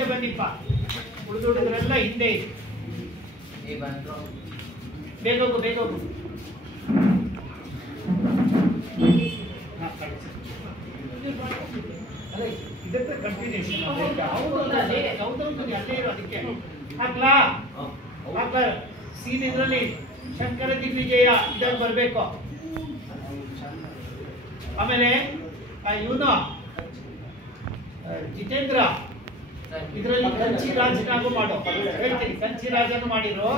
ಹಿಂದೆ ಬನ್ನಿಪ್ಪ. ಉಳಿದುಳಿದ್ರೆಲ್ಲ ಹಿಂದೆ ಬೇಗ ಹೋಗು ಬೇಗ ಹೋಗು. ಇದಕ್ಕೆ ಕಂಟಿನ್ಯೂಷನ್ ಅಲ್ಲೇ ಇರೋ ಅದಕ್ಕೆ ಹಾಕ್ಲಾ ಹಾಕ್ಲಾ. ಸೀನ್ ಇದ್ರಲ್ಲಿ ಶಂಕರ ದಿಗ್ವಿಜಯ ಇದಾಗ ಬರ್ಬೇಕು. ಆಮೇಲೆ ಇವನು ಜಿತೇಂದ್ರ ಇದರಲ್ಲಿ ಕಂಚಿ ರಾಜನಾಗೂ ಮಾಡೋ ಹೇಳ್ತೀನಿ. ಕಂಚಿ ರಾಜನು ಮಾಡಿರೋ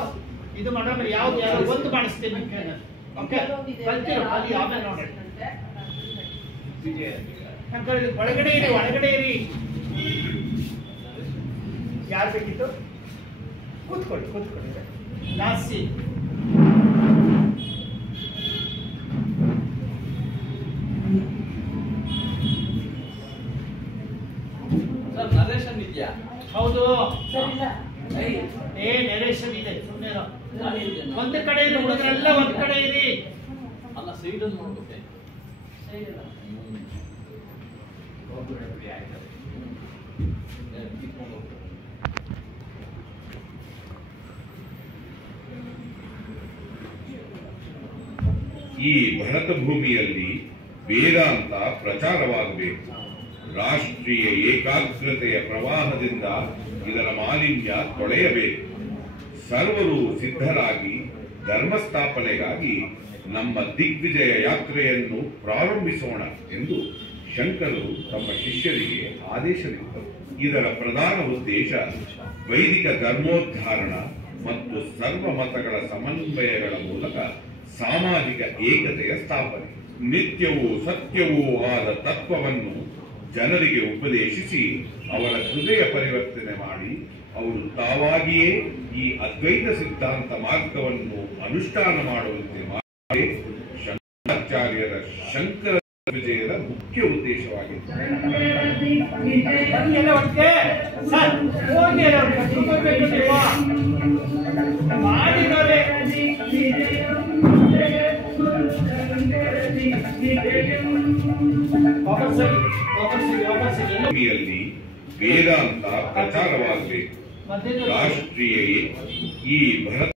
ಇದು ಮಾಡೋ ಯಾವ್ದು ಯಾರು ಒಂದು ಮಾಡಿಸ್ತೇನೆ. ಓಕೆ ಕಲ್ತಿರೋ ಅಲ್ಲಿ ಆಮೇಲೆ ನೋಡಿ. ಶಂಕರ ಒಳಗಡೆ ಇರಿ ಒಳಗಡೆ ಇರಿ. ಯಾರು ಬೇಕಿತ್ತು? ಕೂತ್ಕೊಳ್ಳಿ ಕೂತ್ಕೊಳ್ಳಿ. ಲಾಸ್ಟ್ ನರೇಶನ್ ಇದೆಯಾ? ಹೌದು ನರೇಶನ್ ಇದೆ. ಸುಮ್ಮನೆ ಒಂದು ಕಡೆ ಇರಿ ಹುಡುಗರೆಲ್ಲ ಒಂದ್ ಕಡೆ ಇರಿ. ಅಲ್ಲ ಸೈಡ್ ಅಲ್ಲಿ ನೋಡ್ಬೇಕು. ಈ ಭರತ ಭೂಮಿಯಲ್ಲಿ ವೇದಾಂತ ಪ್ರಚಾರವಾಗಬೇಕು. ರಾಷ್ಟ್ರೀಯ ಏಕಾಗ್ರತೆಯ ಪ್ರವಾಹದಿಂದ ಇದರ ಮಾಲಿನ್ಯ ತೊಳೆಯಬೇಕು. ಸರ್ವರು ಸಿದ್ಧರಾಗಿ ಧರ್ಮಸ್ಥಾಪನೆಗಾಗಿ ನಮ್ಮ ದಿಗ್ವಿಜಯ ಯಾತ್ರೆಯನ್ನು ಪ್ರಾರಂಭಿಸೋಣ ಎಂದು ಶಂಕರರು ತಮ್ಮ ಶಿಷ್ಯರಿಗೆ ಆದೇಶವಿತ್ತರು. ಇದರ ಪ್ರಧಾನ ಉದ್ದೇಶ ವೈದಿಕ ಧರ್ಮೋದ್ಧಾರಣ ಮತ್ತು ಸರ್ವ ಮತಗಳ ಸಮನ್ವಯಗಳ ಮೂಲಕ ಸಾಮಾಜಿಕ ಏಕತೆಯ ಸ್ಥಾಪನೆ. ನಿತ್ಯವೂ ಸತ್ಯವೂ ಆದ ತತ್ವವನ್ನು ಜನರಿಗೆ ಉಪದೇಶಿಸಿ ಅವರ ಹೃದಯ ಪರಿವರ್ತನೆ ಮಾಡಿ ಅವರು ತಾವಾಗಿಯೇ ಈ ಅದ್ವೈತ ಸಿದ್ಧಾಂತ ಮಾರ್ಗವನ್ನು ಅನುಷ್ಠಾನ ಮಾಡುವಂತೆ ಮಾಡಿ ಶಂಕರಾಚಾರ್ಯರ ಶಂಕರ ವಿಜಯದ ಮುಖ್ಯ ಉದ್ದೇಶವಾಗಿತ್ತು. ಭೂಮಿಯಲ್ಲಿ ವೇದಾಂತ ಪ್ರಚಾರವಾಗಬೇಕು. ರಾಷ್ಟ್ರೀಯ ಈ ಭರತ